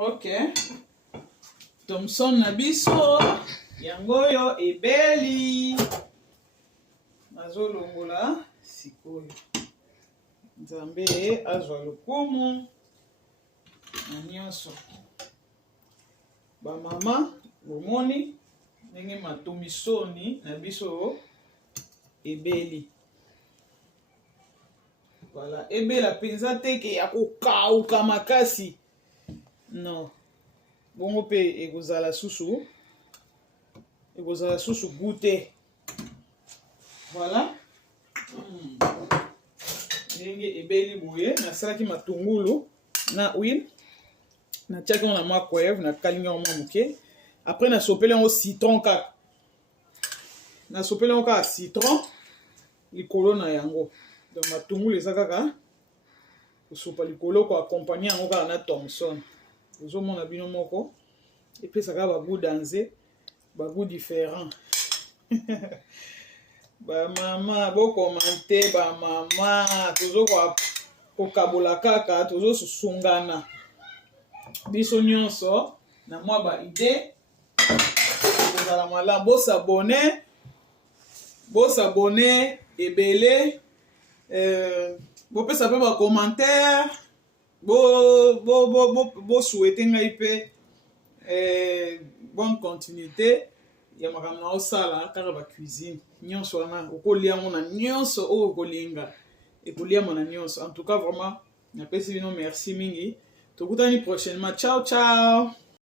Ok. Thomson na biso yango oyo ebeli nazolongola sikoyo. Nzambe azwa lokumu na nyonso. Ba mama bomoni ndenge matumisoni na biso ebeli. Voilà, ebela penza teke ya kokauka makasi. Non. Bongo pe ekozala susu goûter. Voilà. Ndenge ebeli boye nasalaki matungulu na huile. Na tiaki na ma poivre na kalingi mwa muke. Après na sopeli yango citron kaka. Na sopeli yango kaka citron likolo na yango. Donc matungulu eza kaka kosopa likolo ko accompagner yango kaka na Thomson. Ozomona bino moko epesaka ba goût danse, ba goût différent. Ba mama bo commenter ba mama tozo ko kabola kaka tozo susungana. Biso nyonso na mwa ba idée kozala malamu bo s'abonner ebele bopesa pe ba commentaire bo souhaiter ngai pe bonne continuité ya makambo na osala kaka ba cuisine nyonso wana okolia ngo na nyonso oyo okolinga ekoliama na nyonso. En tout cas vraiment napesi bino merci mingi, tokutani prochainement. Ciao ciao.